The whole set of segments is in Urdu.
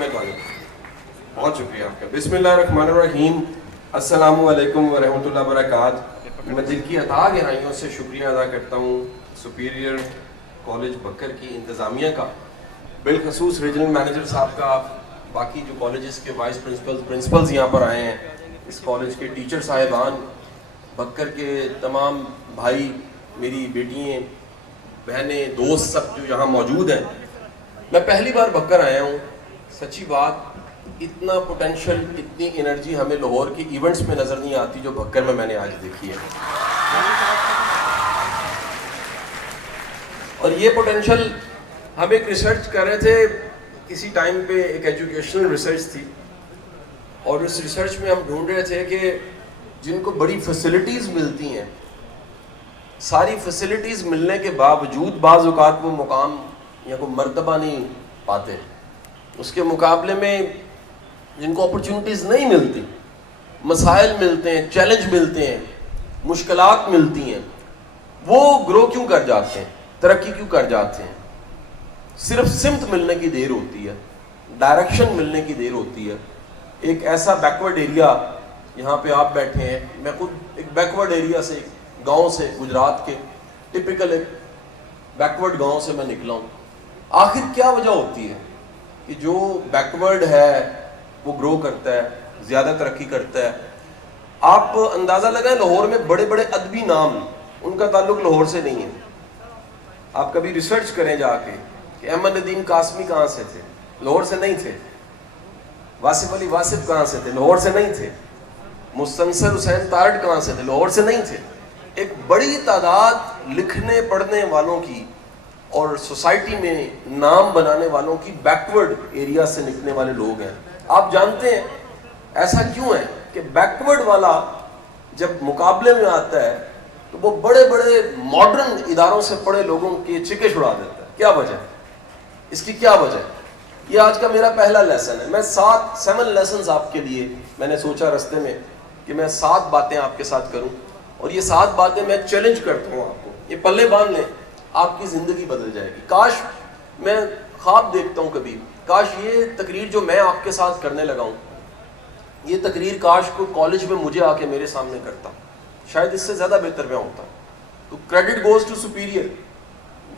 مہربانی, بہت شکریہ آپ کا. بسم اللہ الرحمن الرحیم. السلام علیکم ورحمۃ اللہ وبرکاتہ. میں دل کی عطا گہرائیوں سے شکریہ ادا کرتا ہوں سپیریئر کالج بکر کی انتظامیہ کا, بالخصوص ریجنل مینیجر صاحب کا, باقی جو کالجز کے وائس پرنسپلز یہاں پر آئے ہیں, اس کالج کے ٹیچر صاحبان, بکر کے تمام بھائی, میری بیٹیاں, بہنیں, دوست سب جو یہاں موجود ہیں. میں پہلی بار بکر آیا ہوں. سچی بات, اتنا پوٹینشل, اتنی انرجی ہمیں لاہور کے ایونٹس میں نظر نہیں آتی جو بکر میں نے آج دیکھی ہے. اور یہ پوٹینشل ہم ایک ریسرچ کر رہے تھے کسی ٹائم پہ, ایک ایجوکیشنل ریسرچ تھی, اور اس ریسرچ میں ہم ڈھونڈ رہے تھے کہ جن کو بڑی فیسلٹیز ملتی ہیں, ساری فیسلٹیز ملنے کے باوجود بعض اوقات وہ مقام یا کوئی مرتبہ نہیں پاتے, اس کے مقابلے میں جن کو اپرچونٹیز نہیں ملتی, مسائل ملتے ہیں, چیلنج ملتے ہیں, مشکلات ملتی ہیں, وہ گرو کیوں کر جاتے ہیں, ترقی کیوں کر جاتے ہیں. صرف سمت ملنے کی دیر ہوتی ہے, ڈائریکشن ملنے کی دیر ہوتی ہے. ایک ایسا بیکورڈ ایریا یہاں پہ آپ بیٹھے ہیں, میں خود ایک بیکورڈ ایریا سے, گاؤں سے, گجرات کے ٹپیکل ایک بیکورڈ گاؤں سے میں نکلا ہوں. آخر کیا وجہ ہوتی ہے کہ جو بیکورڈ ہے وہ گرو کرتا ہے, زیادہ ترقی کرتا ہے. آپ اندازہ لگائیں, لاہور میں بڑے بڑے ادبی نام, ان کا تعلق لاہور سے نہیں ہے. آپ کبھی ریسرچ کریں جا کے کہ احمد ندیم قاسمی کہاں سے تھے, لاہور سے نہیں تھے. واصف علی واصف کہاں سے تھے, لاہور سے نہیں تھے. مستنصر حسین تارڑ کہاں سے تھے, لاہور سے نہیں تھے. ایک بڑی تعداد لکھنے پڑھنے والوں کی اور سوسائٹی میں نام بنانے والوں کی بیکورڈ ایریا سے نکلنے والے لوگ ہیں. آپ جانتے ہیں ایسا کیوں ہے کہ بیکورڈ والا جب مقابلے میں آتا ہے تو وہ بڑے بڑے ماڈرن اداروں سے پڑھے لوگوں کے چکے چھڑا دیتا ہے. کیا وجہ ہے اس کی, کیا وجہ ہے؟ یہ آج کا میرا پہلا لیسن ہے. میں 7 لیسنز آپ کے لیے میں نے سوچا رستے میں کہ میں 7 باتیں آپ کے ساتھ کروں, اور یہ 7 باتیں میں چیلنج کرتا ہوں آپ کو, یہ پلے باندھ لیں, آپ کی زندگی بدل جائے گی. کاش, میں خواب دیکھتا ہوں کبھی, کاش یہ تقریر جو میں آپ کے ساتھ کرنے لگا ہوں, یہ تقریر کاش کو کالج میں مجھے آ کے میرے سامنے کرتا, شاید اس سے زیادہ بہتر میں ہوتا. تو کریڈٹ گوز ٹو سپیریئر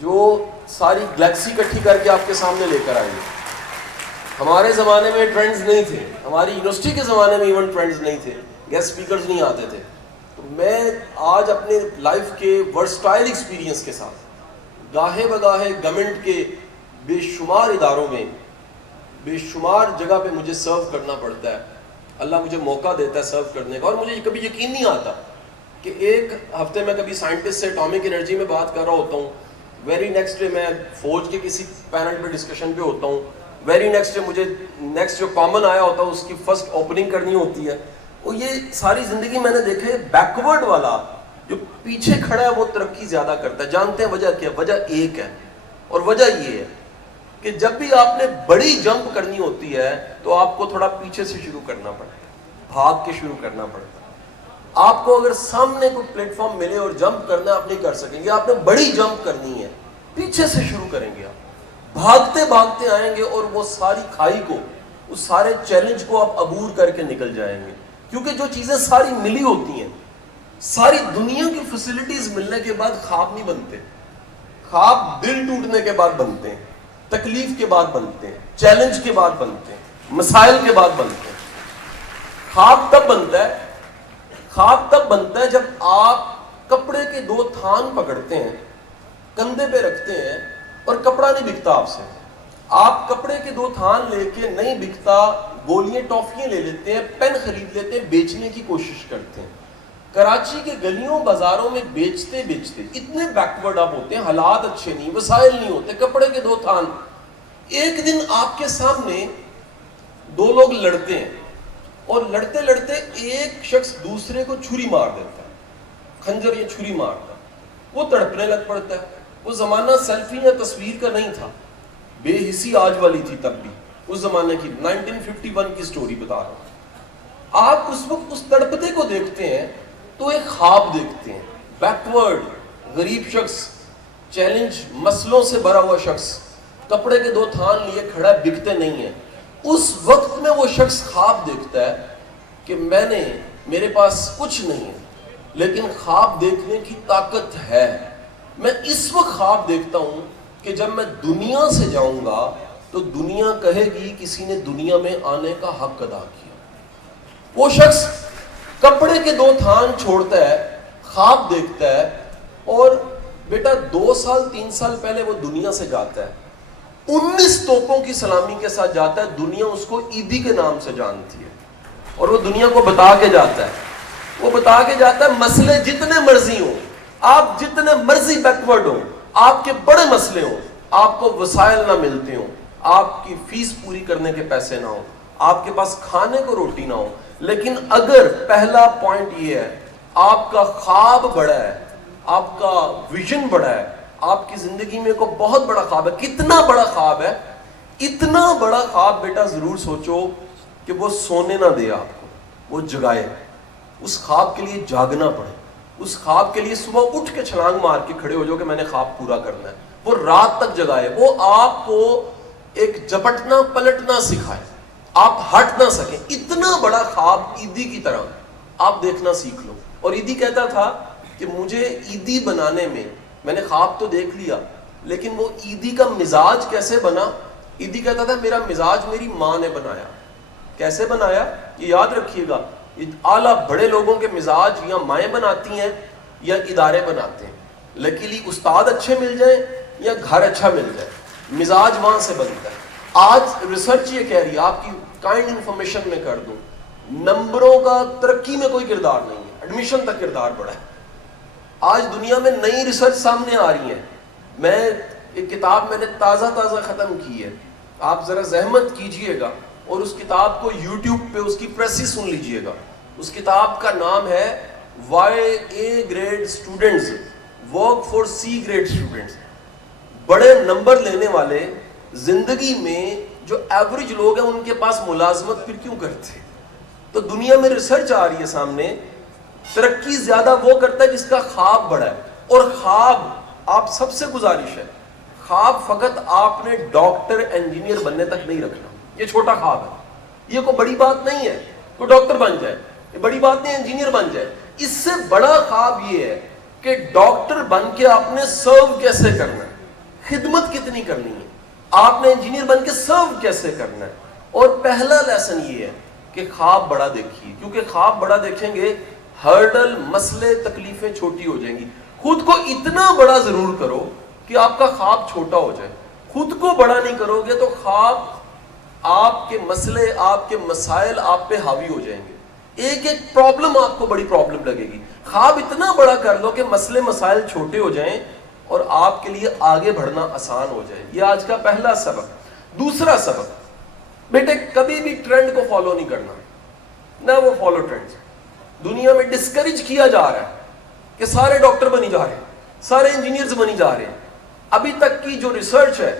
جو ساری گلیکسی اکٹھی کر کے آپ کے سامنے لے کر آئے. ہمارے زمانے میں ٹرینڈز نہیں تھے, ہماری یونیورسٹی کے زمانے میں ایون ٹرینڈز نہیں تھے, گیسٹ اسپیکرز نہیں آتے تھے. تو میں آج اپنے لائف کے ورسٹائل ایکسپیرینس کے ساتھ گاہے بگاہے گورنمنٹ کے بے شمار اداروں میں, بے شمار جگہ پہ مجھے سرو کرنا پڑتا ہے. اللہ مجھے موقع دیتا ہے سرو کرنے کا, اور مجھے کبھی یقین نہیں آتا کہ ایک ہفتے میں کبھی سائنٹسٹ سے اٹامک انرجی میں بات کر رہا ہوتا ہوں, ویری نیکسٹ ڈے میں فوج کے کسی پینل پہ ڈسکشن پہ ہوتا ہوں, ویری نیکسٹ ڈے مجھے نیکسٹ جو کامن آیا ہوتا ہے اس کی فرسٹ اوپننگ کرنی ہوتی ہے. وہ یہ ساری زندگی میں نے دیکھا ہے بیکورڈ والا جو پیچھے کھڑا ہے وہ ترقی زیادہ کرتا ہے. جانتے ہیں وجہ کیا؟ وجہ ایک ہے, اور وجہ یہ ہے کہ جب بھی آپ نے بڑی جمپ کرنی ہوتی ہے تو آپ کو تھوڑا پیچھے سے شروع کرنا پڑتا ہے, بھاگ کے شروع کرنا پڑتا ہے. آپ کو اگر سامنے کوئی پلیٹ فارم ملے اور جمپ کرنا, آپ نہیں کر سکیں گے. آپ نے بڑی جمپ کرنی ہے, پیچھے سے شروع کریں گے, آپ بھاگتے بھاگتے آئیں گے, اور وہ ساری کھائی کو, اس سارے چیلنج کو آپ عبور کر کے نکل جائیں گے. کیونکہ جو چیزیں ساری ملی ہوتی ہیں, ساری دنیا کی فیسلٹیز ملنے کے بعد خواب نہیں بنتے. خواب دل ٹوٹنے کے بعد بنتے ہیں, تکلیف کے بعد بنتے ہیں, چیلنج کے بعد بنتے ہیں, مسائل کے بعد بنتے ہیں. خواب تب بنتا ہے جب آپ کپڑے کے 2 تھان پکڑتے ہیں, کندھے پہ رکھتے ہیں, اور کپڑا نہیں بکتا آپ سے. آپ کپڑے کے 2 تھان لے کے, نہیں بکتا, گولیاں ٹافیاں لے لیتے ہیں, پین خرید لیتے ہیں, بیچنے کی کوشش کرتے ہیں. کراچی کے گلیوں بازاروں میں بیچتے بیچتے اتنے بیکورڈ آپ ہوتے ہیں, حالات اچھے نہیں, وسائل نہیں ہوتے, کپڑے کے 2 تھان. ایک دن آپ کے سامنے 2 لوگ لڑتے ہیں, اور لڑتے لڑتے ایک شخص دوسرے کو چھری مار دیتا ہے, خنجر یا چھری مارتا ہے. وہ تڑپنے لگ پڑتا ہے. وہ زمانہ سیلفی یا تصویر کا نہیں تھا, بے حسی آج والی تھی تب بھی, اس زمانے کی 1951 کی سٹوری بتا رہا ہوں. آپ اس وقت اس تڑپتے کو دیکھتے ہیں تو ایک خواب دیکھتے ہیں, بیکورڈ, غریب شخص, چیلنج, مسئلوں سے بھرا ہوا شخص, کپڑے کے 2 تھان لیے کھڑا, بکتے نہیں ہیں. اس وقت میں وہ شخص خواب دیکھتا ہے کہ میرے پاس کچھ نہیں ہے لیکن خواب دیکھنے کی طاقت ہے. میں اس وقت خواب دیکھتا ہوں کہ جب میں دنیا سے جاؤں گا تو دنیا کہے گی کسی نے دنیا میں آنے کا حق ادا کیا. وہ شخص کپڑے کے 2 تھان چھوڑتا ہے, خواب دیکھتا ہے, اور بیٹا 2 سال 3 سال پہلے وہ دنیا سے جاتا ہے, 19 توپوں کی سلامی کے ساتھ جاتا ہے. دنیا اس کو عیدی کے نام سے جانتی ہے اور وہ دنیا کو بتا کے جاتا ہے. وہ بتا کے جاتا ہے مسئلے جتنے مرضی ہوں, آپ جتنے مرضی بیکورڈ ہوں, آپ کے بڑے مسئلے ہوں, آپ کو وسائل نہ ملتے ہوں, آپ کی فیس پوری کرنے کے پیسے نہ ہوں, آپ کے پاس کھانے کو روٹی نہ ہو, لیکن اگر پہلا پوائنٹ یہ ہے آپ کا خواب بڑا ہے, آپ کا ویژن بڑا ہے, آپ کی زندگی میں کوئی بہت بڑا خواب ہے. کتنا بڑا خواب ہے؟ اتنا بڑا خواب بیٹا ضرور سوچو کہ وہ سونے نہ دے آپ کو, وہ جگائے. اس خواب کے لیے جاگنا پڑے, اس خواب کے لیے صبح اٹھ کے چھلانگ مار کے کھڑے ہو جاؤ کہ میں نے خواب پورا کرنا ہے. وہ رات تک جگائے, وہ آپ کو ایک جپٹنا پلٹنا سکھائے, آپ ہٹ نہ سکیں. اتنا بڑا خواب عیدی کی طرح آپ دیکھنا سیکھ لو. اور عیدی کہتا تھا کہ مجھے عیدی بنانے میں نے خواب تو دیکھ لیا لیکن وہ عیدی کا مزاج کیسے بنا. عیدی کہتا تھا میرا مزاج میری ماں نے بنایا. کیسے بنایا یہ یاد رکھیے گا, اعلیٰ بڑے لوگوں کے مزاج یا مائیں بناتی ہیں یا ادارے بناتے ہیں. لکیلی استاد اچھے مل جائیں یا گھر اچھا مل جائے, مزاج وہاں سے بنتا ہے. آج ریسرچ یہ کہہ رہی ہے, آپ کی کائنڈ انفارمیشن میں کر دوں, نمبروں کا ترقی میں کوئی کردار نہیں ہے, ایڈمیشن تک کردار بڑا ہے. آج دنیا میں نئی ریسرچ سامنے آ رہی ہیں. ایک کتاب میں نے تازہ ختم کی ہے, آپ ذرا زحمت کیجئے گا اور اس کتاب کو یوٹیوب پہ اس کی پریسی سن لیجئے گا. اس کتاب کا نام ہے why A grade students work for C grade students. بڑے نمبر لینے والے زندگی میں جو ایوریج لوگ ہیں ان کے پاس ملازمت پھر کیوں کرتے. تو دنیا میں ریسرچ آ رہی ہے سامنے, ترقی زیادہ وہ کرتا ہے جس کا خواب بڑا ہے. اور خواب, آپ سب سے گزارش ہے, خواب فقط آپ نے ڈاکٹر انجینئر بننے تک نہیں رکھنا. یہ چھوٹا خواب ہے, یہ کوئی بڑی بات نہیں ہے. کوئی ڈاکٹر بن جائے, یہ بڑی بات نہیں, انجینئر بن جائے. اس سے بڑا خواب یہ ہے کہ ڈاکٹر بن کے آپ نے سرو کیسے کرنا ہے, خدمت کتنی کرنی ہے, آپ نے انجینئر بن کے سرو کیسے کرنا ہے. اور پہلا لیسن یہ ہے کہ خواب بڑا دیکھیے, کیونکہ خواب بڑا دیکھیں گے ہرڈل, مسئلے, تکلیفیں چھوٹی ہو جائیں گی. خود کو اتنا بڑا ضرور کرو کہ آپ کا خواب چھوٹا ہو جائے. خود کو بڑا نہیں کرو گے تو خواب, آپ کے مسئلے, آپ کے مسائل آپ پہ حاوی ہو جائیں گے. ایک پرابلم آپ کو بڑی پرابلم لگے گی. خواب اتنا بڑا کر لو کہ مسئلے مسائل چھوٹے ہو جائیں اور آپ کے لیے آگے بڑھنا آسان ہو جائے. یہ آج کا پہلا سبق. دوسرا سبق, بیٹے کبھی بھی ٹرینڈ کو فالو نہیں کرنا, نہ وہ فالو ٹرینڈ. دنیا میں ڈسکریج کیا جا رہا ہے کہ سارے ڈاکٹر بنی جا رہے ہیں, سارے انجینئرز بنی جا رہے ہیں. ابھی تک کی جو ریسرچ ہے,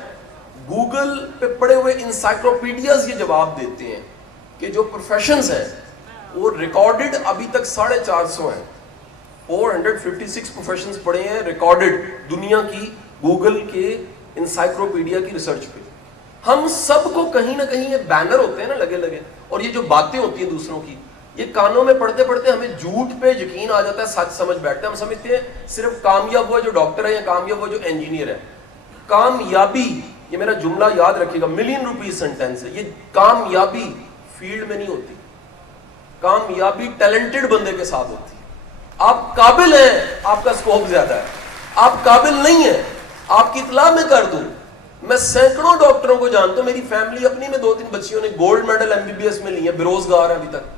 گوگل پہ پڑے ہوئے انسائکلوپیڈیاز یہ جواب دیتے ہیں کہ جو پروفیشنز ہیں وہ ریکارڈڈ ابھی تک 450 ہیں. 456 پروفیشنز پڑے ہیں ریکارڈڈ دنیا کی گوگل کے انسائکلوپیڈیا کی ریسرچ پہ. ہم سب کو کہیں نہ کہیں یہ بینر ہوتے ہیں نا لگے, اور یہ جو باتیں ہوتی ہیں دوسروں کی, یہ کانوں میں پڑھتے پڑھتے ہمیں جھوٹ پہ یقین آ جاتا ہے, سچ سمجھ بیٹھتے ہیں. ہم سمجھتے ہیں صرف کامیاب ہوا جو ڈاکٹر ہے یا کامیاب ہوا جو انجینئر ہے. کامیابی, یہ میرا جملہ یاد رکھیے گا, ملین روپیز سینٹینس ہے, یہ کامیابی فیلڈ میں نہیں ہوتی, کامیابی ٹیلنٹڈ بندے کے ساتھ ہوتی ہے. آپ قابل ہیں, آپ کا اسکوپ زیادہ ہے. آپ قابل نہیں ہیں, آپ کی اطلاع میں کر دوں, میں سینکڑوں ڈاکٹروں کو جانتا ہوں, میری فیملی اپنی میں 2-3 بچیوں نے گولڈ میڈل MBBS میں لی ہے, بے روزگار ہے ابھی تک.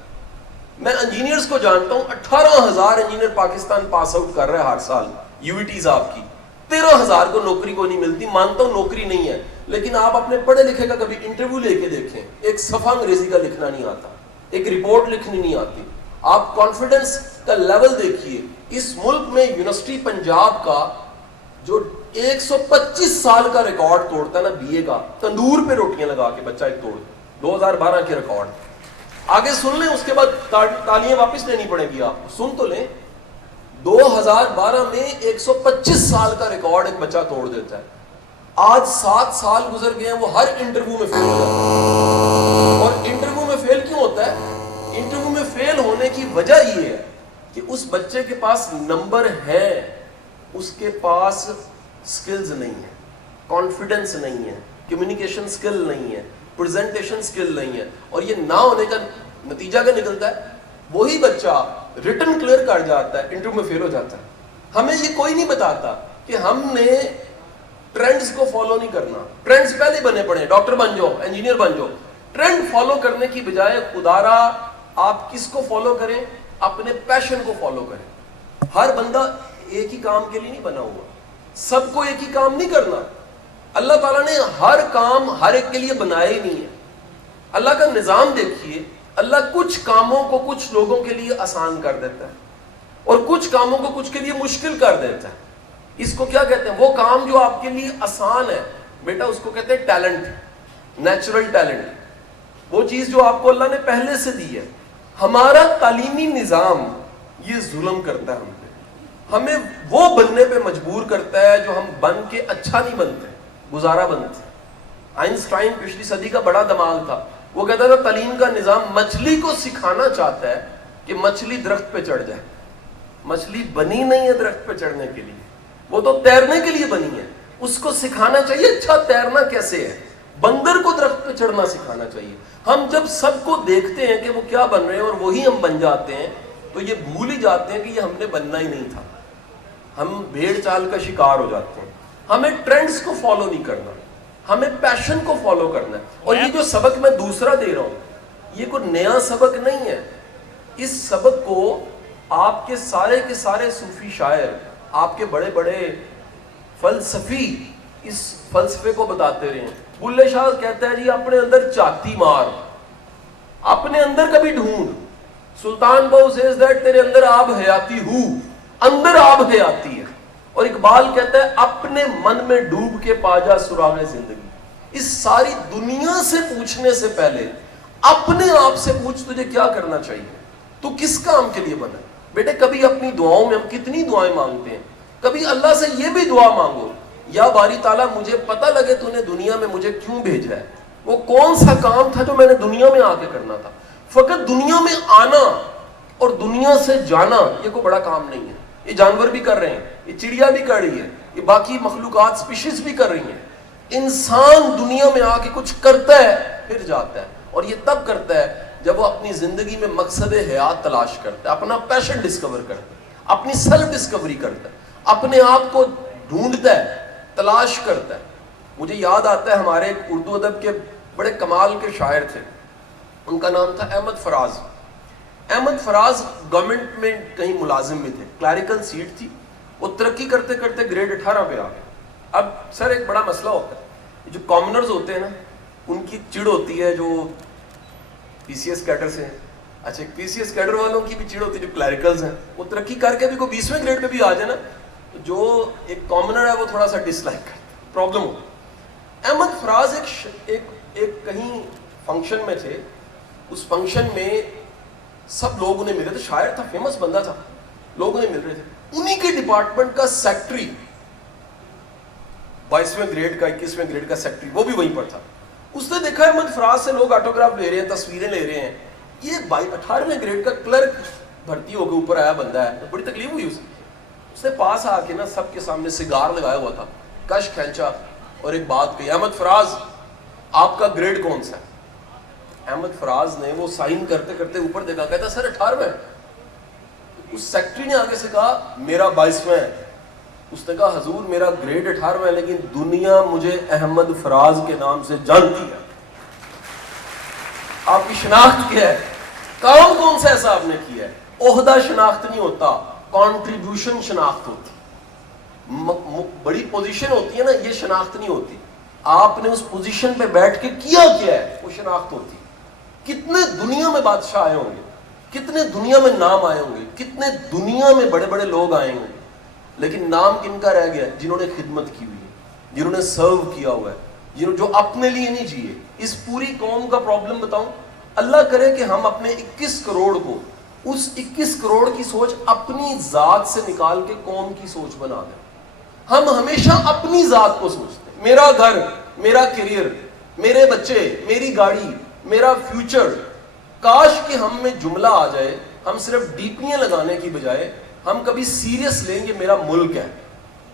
میں انجینئرز کو جانتا ہوں, 18,000 انجینئر پاکستان پاس آؤٹ کر رہا ہے ہر سال UETs آپ کی, 13,000 کو نوکری کو نہیں ملتی. مانتا ہوں نوکری نہیں ہے, لیکن آپ اپنے پڑھے لکھے کا کبھی انٹرویو لے کے دیکھیں, ایک صفحہ انگریزی کا لکھنا نہیں آتا, ایک رپورٹ لکھنی نہیں آتی. آپ کانفیڈنس کا لیول دیکھیے. اس ملک میں یونیورسٹی پنجاب کا جو 125 سال کا ریکارڈ توڑتا ہے نا BA کا, تندور پہ روٹیاں لگا کے بچہ ایک توڑ, 2012 کے ریکارڈ. آگے سن لیں, اس کے بعد تالیاں واپس لینی پڑے گی آپ کو, سن تو لیں. 2012 میں 125 سال کا ریکارڈ ایک بچہ توڑ دیتا ہے. آج 7 سال گزر گئے ہیں, وہ ہر انٹرویو میں فیل ہو جاتا ہے. انٹرویو میں فیل کیوں ہوتا ہے؟ انٹرویو میں فیل ہونے کی وجہ یہ ہے کہ اس بچے کے پاس نمبر ہے، اس کے پاس سکلز نہیں ہے، کانفیڈنس نہیں ہے، کمیونیکیشن سکل نہیں ہے، پریزنٹیشن سکل نہیں ہے، اور یہ نہ ہونے کا نتیجہ کیا نکلتا ہے؟ وہی بچہ ریٹن کلیئر کر جاتا ہے، انٹرویو میں فیل ہو جاتا ہے۔ ہمیں یہ کوئی نہیں بتاتا کہ ہم نے ٹرینڈز کو فالو نہیں کرنا، ٹرینڈز پہلے بنے پڑے، ڈاکٹر بن جاؤ، انجینئر بن جاؤ، ٹرینڈ فالو کرنے کی بجائے خدارا آپ کس کو فالو کریں؟ اپنے پیشن کو فالو کریں۔ ہر بندہ ایک ہی کام کے لیے نہیں بنا ہوا، سب کو ایک ہی کام نہیں کرنا۔ اللہ تعالیٰ نے ہر کام ہر ایک کے لیے بنایا ہی نہیں ہے۔ اللہ کا نظام دیکھیے، اللہ کچھ کاموں کو کچھ لوگوں کے لیے آسان کر دیتا ہے اور کچھ کاموں کو کچھ کے لیے مشکل کر دیتا ہے۔ اس کو کیا کہتے ہیں؟ وہ کام جو آپ کے لیے آسان ہے بیٹا، اس کو کہتے ہیں ٹیلنٹ، نیچرل ٹیلنٹ، وہ چیز جو آپ کو اللہ نے پہلے سے دی ہے۔ ہمارا تعلیمی نظام یہ ظلم کرتا ہے ہم پہ، ہمیں وہ بننے پہ مجبور کرتا ہے جو ہم بن کے اچھا نہیں بنتے، گزارا بنتے۔ آئنسٹائن پچھلی صدی کا بڑا دماغ تھا، وہ کہتا تھا تعلیم کا نظام مچھلی کو سکھانا چاہتا ہے کہ مچھلی درخت پہ چڑھ جائے۔ مچھلی بنی نہیں ہے درخت پہ چڑھنے کے لیے، وہ تو تیرنے کے لیے بنی ہے۔ اس کو سکھانا چاہیے اچھا تیرنا کیسے ہے، بندر کو درخت پہ چڑھنا سکھانا چاہیے۔ ہم جب سب کو دیکھتے ہیں کہ وہ کیا بن رہے ہیں اور وہی ہم بن جاتے ہیں تو یہ بھول ہی جاتے ہیں کہ یہ ہم نے بننا ہی نہیں تھا، ہم بھیڑ چال کا شکار ہو جاتے ہیں۔ ہمیں ٹرینڈز کو فالو نہیں کرنا، ہمیں پیشن کو فالو کرنا ہے۔ اور یہ جو سبق میں دوسرا دے رہا ہوں یہ کوئی نیا سبق نہیں ہے، اس سبق کو آپ کے سارے صوفی شاعر، آپ کے بڑے بڑے فلسفی اس فلسفے کو بتاتے رہے ہیں۔ بلے شاہ کہتا ہے جی اپنے اندر چاتی مار، اپنے اندر کبھی ڈھونڈ۔ سلطان بہو سیز دیٹ تیرے اندر آب حیاتی ہوں، اندر آب حیاتی ہے۔ اور اقبال کہتا ہے اپنے من میں ڈوب کے پا جا سراغ زندگی۔ اس ساری دنیا سے پوچھنے سے پہلے اپنے آپ سے پوچھ تجھے کیا کرنا چاہیے، تو کس کام کے لیے بنا ہے؟ بیٹے کبھی اپنی دعاؤں میں ہم کتنی دعائیں مانگتے ہیں، کبھی اللہ سے یہ بھی دعا مانگو یا باری تعالیٰ مجھے پتہ لگے تو نے دنیا میں مجھے کیوں بھیجا ہے، وہ کون سا کام تھا جو میں نے دنیا میں آ کے کرنا تھا۔ فقط دنیا میں آنا اور دنیا سے جانا یہ کوئی بڑا کام نہیں ہے، یہ جانور بھی کر رہے ہیں، یہ چڑیا بھی کر رہی ہے، یہ باقی مخلوقات سپیشیز بھی کر رہی ہیں۔ انسان دنیا میں آ کے کچھ کرتا ہے پھر جاتا ہے، اور یہ تب کرتا ہے جب وہ اپنی زندگی میں مقصد حیات تلاش کرتا ہے، اپنا پیشن ڈسکور کرتا ہے، اپنی سیلف ڈسکوری کرتا ہے، اپنے آپ کو ڈھونڈتا ہے، تلاش کرتا ہے۔ مجھے یاد آتا ہے ہمارے ایک اردو ادب کے بڑے کمال کے شاعر تھے، ان کا نام تھا احمد فراز۔ احمد فراز گورنمنٹ میں کہیں ملازم بھی تھے، کلیریکل سیٹ تھی، وہ ترقی کرتے کرتے گریڈ 18 پہ آ گئے۔ اب سر ایک بڑا مسئلہ ہوتا ہے، جو کامنرز ہوتے ہیں نا ان کی چڑ ہوتی ہے جو پی سی ایس کیڈر سے ہیں، اچھا پی سی ایس کیڈر والوں کی بھی چڑ ہوتی ہے جو کلیریکلز ہیں، وہ ترقی کر کے بھی کوئی 20ویں گریڈ پہ بھی آ جائے نا، جو ایک کامنر ہے وہ تھوڑا سا ڈس لائک کرتا ہے، پرابلم ہوتا ہے۔ احمد فراز ایک کہیں فنکشن میں تھے، اس فنکشن میں سب لوگ انہیں مل رہے تھے، شاعر تھا، فیمس بندہ تھا، لوگ انہیں مل رہے تھے۔ انہی کے ڈپارٹمنٹ کا سیکٹری 22ویں گریڈ کا 21ویں گریڈ کا سیکٹری وہ بھی وہیں پر تھا۔ اس نے دیکھا احمد فراز سے لوگ آٹوگراف لے رہے ہیں، تصویریں لے رہے ہیں، یہ 18ویں گریڈ کا کلرک بھرتی ہو کے اوپر آیا بندہ ہے، تو بڑی تکلیف ہوئی اسے۔ اس نے پاس آ کے نا سب کے سامنے سگار لگایا ہوا تھا، کش کھینچا اور ایک بات کہی، احمد فراز آپ کا گریڈ کون سا ہے؟ احمد فراز نے وہ سائن کرتے کرتے اوپر دیکھا، کہتا سر 18ویں۔ اس سیکٹری نے آگے سے کہا میرا 22ویں ہے۔ اس نے کہا حضور میرا گریڈ 18ویں ہے لیکن دنیا مجھے احمد فراز کے نام سے جانتی ہے، آپ کی شناخت کیا ہے، کام کون سا ایسا آپ نے کیا ہے؟ عہدہ شناخت نہیں ہوتا، کنٹریبیوشن شناخت ہوتی، بڑی پوزیشن ہوتی ہے نا، یہ شناخت نہیں ہوتی، آپ نے اس پوزیشن پہ بیٹھ کے کیا ہے وہ شناخت ہوتی۔ کتنے دنیا میں بادشاہ آئے ہوں گے، کتنے دنیا میں نام آئے ہوں گے، کتنے دنیا میں بڑے بڑے لوگ آئے ہوں گے، لیکن نام کن کا رہ گیا؟ جنہوں نے خدمت کی ہوئی ہے، جنہوں نے سرو کیا ہوا ہے، جو اپنے لیے نہیں جیے۔ اس پوری قوم کا پرابلم بتاؤں، اللہ کرے کہ ہم اپنے 21 کروڑ کو، اس 21 کروڑ کی سوچ اپنی ذات سے نکال کے قوم کی سوچ بنا دیں۔ ہم ہمیشہ اپنی ذات کو سوچتے ہیں، میرا گھر، میرا کیریئر، میرے بچے، میری گاڑی، میرا فیوچر. کاش کہ ہم میں جملہ آ جائے, ہم صرف ڈیپیاں لگانے کی بجائے ہم کبھی سیریس لیں گے میرا ملک ہے,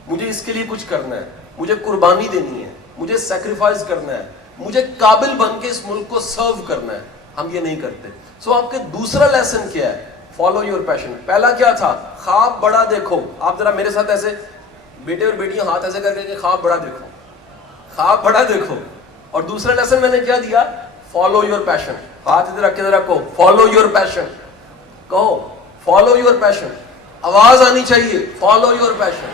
مجھے اس کے لیے کچھ کرنا ہے, مجھے قربانی دینی ہے, مجھے سیکریفائز کرنا ہے, مجھے قابل بن کے اس ملک کو سرو کرنا ہے. ہم یہ نہیں کرتے. سو آپ کے دوسرا لیسن کیا ہے؟ Follow your passion. پہلا کیا تھا؟ خواب بڑا دیکھو. آپ ذرا میرے ساتھ ایسے بیٹے اور بیٹیاں ہاتھ ایسے کر کے خواب بڑا دیکھو, خواب بڑا دیکھو. اور دوسرا لیسن میں نے کیا دیا؟ Follow your passion. ہاتھ ادھر رکھ کے ذرا کہو فالو یور پیشن. کہو فالو یور پیشن. آواز آنی چاہیے فالو یور پیشن.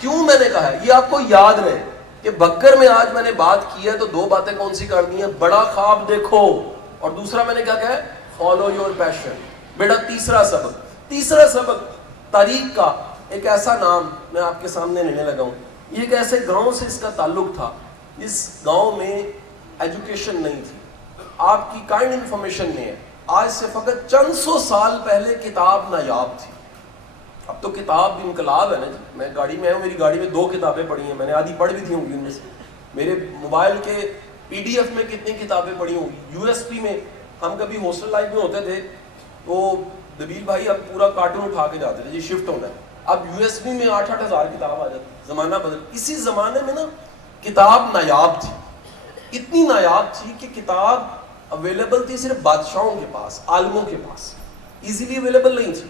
کیوں میں نے کہا ہے یہ آپ کو یاد رہے کہ بکر میں آج میں نے بات کی ہے تو دو باتیں کون سی کرنی ہیں؟ بڑا خواب دیکھو, اور دوسرا میں نے کیا کہا ہے؟ Follow your passion. بیٹا تیسرا سبق تاریخ کا ایک ایسا نام میں آپ کے سامنے لینے لگا ہوں. یہ ایک ایسے گاؤں سے اس کا تعلق تھا جس گاؤں میں ایجوکیشن نہیں تھی, آپ کی کائنڈ انفارمیشن نہیں ہے. آج سے فقط چند سو سال پہلے کتاب نایاب تھی. اب تو کتاب بھی انقلاب ہے نا جی. میں گاڑی میں ہوں, میری گاڑی میں 2 کتابیں پڑھی ہیں, میں نے آدھی پڑھ بھی تھی ہوں گی ان میں سے. میرے موبائل کے PDF میں کتنی کتابیں پڑھی ہوں گی. USB میں ہم کبھی ہاسٹل لائف میں ہوتے تھے تو دبیل بھائی اب پورا کارٹون اٹھا کے جاتے تھے جی شفٹ ہونا ہے. اب USB میں 8-8 ہزار کتاب آ جاتی. زمانہ بدل. اسی زمانے میں نا کتاب نایاب تھی, اتنی نایاب تھی کہ کتاب اویلیبل تھی صرف بادشاہوں کے پاس, عالموں کے پاس, ایزیلی اویلیبل نہیں تھی.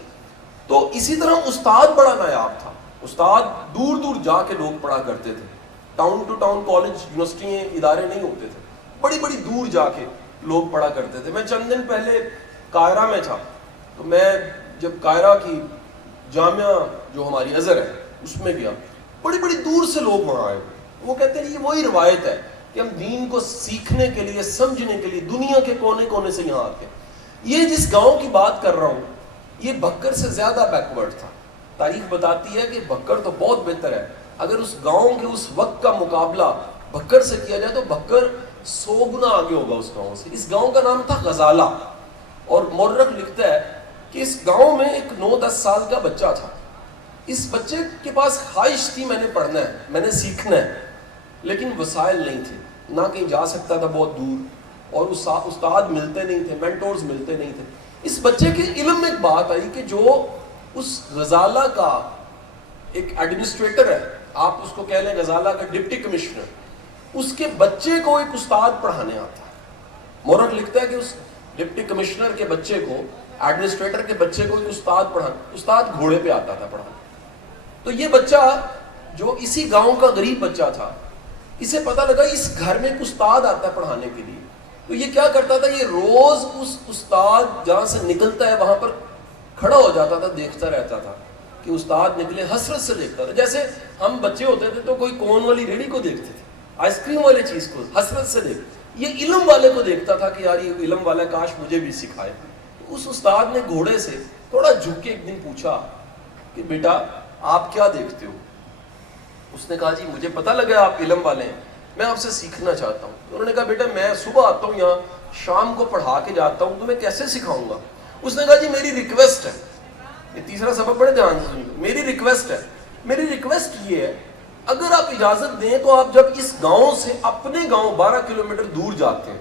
تو اسی طرح استاد بڑا نایاب تھا. استاد دور دور جا کے لوگ پڑھا کرتے تھے. ٹاؤن ٹو ٹاؤن کالج یونیورسٹیاں ادارے نہیں ہوتے تھے, بڑی بڑی دور جا کے لوگ پڑھا کرتے تھے. میں چند دن پہلے قاہرہ میں تھا, تو میں جب قاہرہ کی جامعہ جو ہماری ازہر ہے اس میں گیا, بڑی بڑی دور سے لوگ وہاں آئے. وہ کہتے ہیں یہ وہی روایت ہے کہ ہم دین کو سیکھنے کے لیے, سمجھنے کے لیے دنیا کے کونے کونے سے یہاں آتے ہیں. یہ جس گاؤں کی بات کر رہا ہوں یہ بھکر سے زیادہ بیکورڈ تھا. تاریخ بتاتی ہے کہ بھکر تو بہت بہتر ہے. اگر اس گاؤں کے اس وقت کا مقابلہ بھکر سے کیا جائے تو بھکر 100 گنا آگے ہوگا اس گاؤں سے. اس گاؤں کا نام تھا غزالہ, اور مورخ لکھتا ہے کہ اس گاؤں میں ایک 9-10 سال کا بچہ تھا. اس بچے کے پاس خواہش تھی میں نے پڑھنا ہے, میں نے سیکھنا ہے, لیکن وسائل نہیں تھے, نہ کہیں جا سکتا تھا بہت دور, اور استاد ملتے نہیں تھے, مینٹورز ملتے نہیں تھے. اس بچے کے علم میں ایک بات آئی کہ جو اس غزالہ کا ایک ایڈمنسٹریٹر ہے, آپ اس کو کہہ لیں غزالہ کا ڈپٹی کمشنر, اس کے بچے کو ایک استاد پڑھانے آتا ہے. مورخ لکھتا ہے کہ اس ڈپٹی کمشنر کے بچے کو, ایڈمنسٹریٹر کے بچے کو ایک استاد پڑھانا, استاد گھوڑے پہ آتا تھا پڑھانے. تو یہ بچہ جو اسی گاؤں کا غریب بچہ تھا, اسے پتہ لگا اس گھر میں ایک استاد آتا ہے پڑھانے کے لیے. تو یہ کیا کرتا تھا, یہ روز اس استاد جہاں سے نکلتا ہے وہاں پر کھڑا ہو جاتا تھا, دیکھتا رہتا تھا کہ استاد نکلے, حسرت سے دیکھتا تھا. جیسے ہم بچے ہوتے تھے تو کوئی کون والی ریڑھی کو دیکھتے تھے, آئس کریم والے چیز کو حسرت سے دیکھتے. یہ علم والے کو دیکھتا تھا کہ یار یہ علم والا کاش مجھے بھی سکھائے. اس استاد نے گھوڑے سے تھوڑا جھک کے ایک دن پوچھا کہ بیٹا آپ کیا دیکھتے ہو؟ اس نے کہا جی مجھے پتہ لگا آپ علم والے ہیں, میں آپ سے سیکھنا چاہتا ہوں. انہوں نے کہا بیٹا میں صبح آتا ہوں یہاں, شام کو پڑھا کے جاتا ہوں, تو میں کیسے سکھاؤں گا؟ اس نے کہا جی میری ریکویسٹ ہے, یہ تیسرا سبق بڑے دھیان سے سنیے, میری ریکویسٹ ہے, میری ریکویسٹ یہ ہے اگر آپ اجازت دیں تو آپ جب اس گاؤں سے اپنے گاؤں 12 کلومیٹر دور جاتے ہیں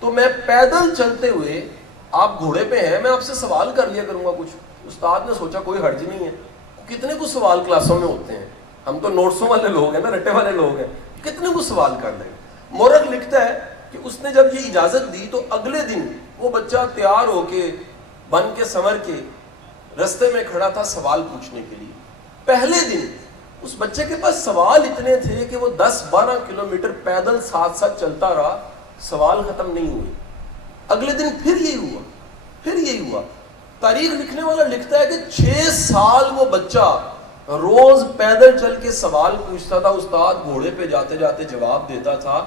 تو میں پیدل چلتے ہوئے, آپ گھوڑے پہ ہیں, میں آپ سے سوال کر لیا کروں گا کچھ. استاد نے سوچا کوئی حرج نہیں ہے, کتنے کچھ سوال کلاسوں میں ہوتے ہیں, ہم تو نوٹسوں والے لوگ ہیں نا, رٹے والے لوگ ہیں, کتنے کچھ سوال کر لیں. مورخ لکھتا ہے کہ اس نے جب یہ اجازت دی تو اگلے دن وہ بچہ تیار ہو کے, بن کے, سنور کے رستے میں کھڑا تھا سوال پوچھنے کے لیے. پہلے دن اس بچے کے پاس سوال اتنے تھے کہ وہ 10-12 کلومیٹر پیدل ساتھ ساتھ چلتا رہا, سوال ختم نہیں ہوئے. اگلے دن پھر یہی ہوا. تاریخ لکھنے والا لکھتا ہے کہ 6 سال وہ بچہ روز پیدل چل کے سوال پوچھتا تھا, استاد گھوڑے پہ جاتے جاتے جواب دیتا تھا.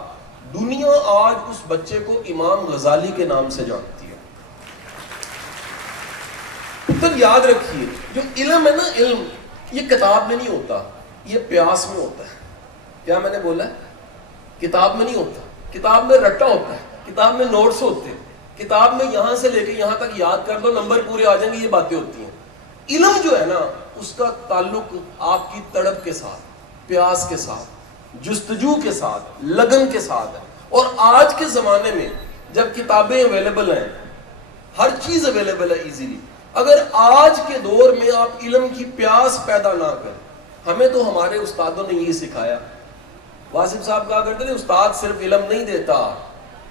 دنیا آج اس بچے کو امام غزالی کے نام سے جانتی ہے. تو یاد رکھیے جو علم ہے نا, علم یہ کتاب میں نہیں ہوتا, یہ پیاس میں ہوتا ہے. کیا میں نے بولا ہے؟ کتاب میں نہیں ہوتا, کتاب میں رٹا ہوتا ہے, کتاب میں نوٹس ہوتے ہیں, کتاب میں یہاں سے لے کے یہاں تک یاد کر دو نمبر پورے آ جائیں گے, یہ باتیں ہوتی ہیں. علم جو ہے نا اس کا تعلق آپ کی تڑپ کے ساتھ, پیاس کے ساتھ, جستجو کے ساتھ, لگن کے ساتھ ہے. اور آج کے زمانے میں جب کتابیں اویلیبل ہیں, ہر چیز اویلیبل ہے ایزیلی. اگر آج کے دور میں آپ علم کی پیاس پیدا نہ کریں, ہمیں تو ہمارے استادوں نے یہ سکھایا. واصف صاحب کہا کرتے تھے استاد صرف علم نہیں دیتا,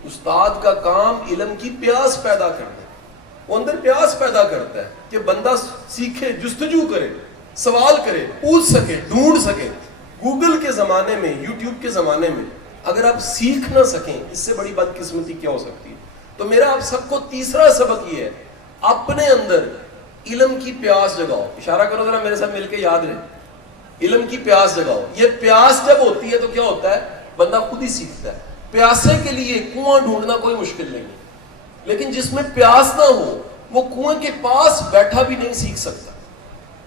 استاد کا کام علم کی پیاس پیدا کرنا. وہ اندر پیاس پیدا کرتا ہے کہ بندہ سیکھے, جستجو کرے, سوال کرے, پوچھ سکے, ڈھونڈ سکے. گوگل کے زمانے میں, یوٹیوب کے زمانے میں اگر آپ سیکھ نہ سکیں, اس سے بڑی بدقسمتی کیا ہو سکتی ہے. تو میرا آپ سب کو تیسرا سبق یہ ہے, اپنے اندر علم کی پیاس جگاؤ. اشارہ کرو ذرا میرے ساتھ مل کے, یاد رہے, علم کی پیاس جگاؤ. یہ پیاس جب ہوتی ہے تو کیا ہوتا ہے, بندہ خود ہی سیکھتا ہے. پیاسے کے لیے کنواں ڈھونڈنا کوئی مشکل نہیں ہے, لیکن جس میں پیاس نہ ہو وہ کنویں کے پاس بیٹھا بھی نہیں سیکھ سکتا,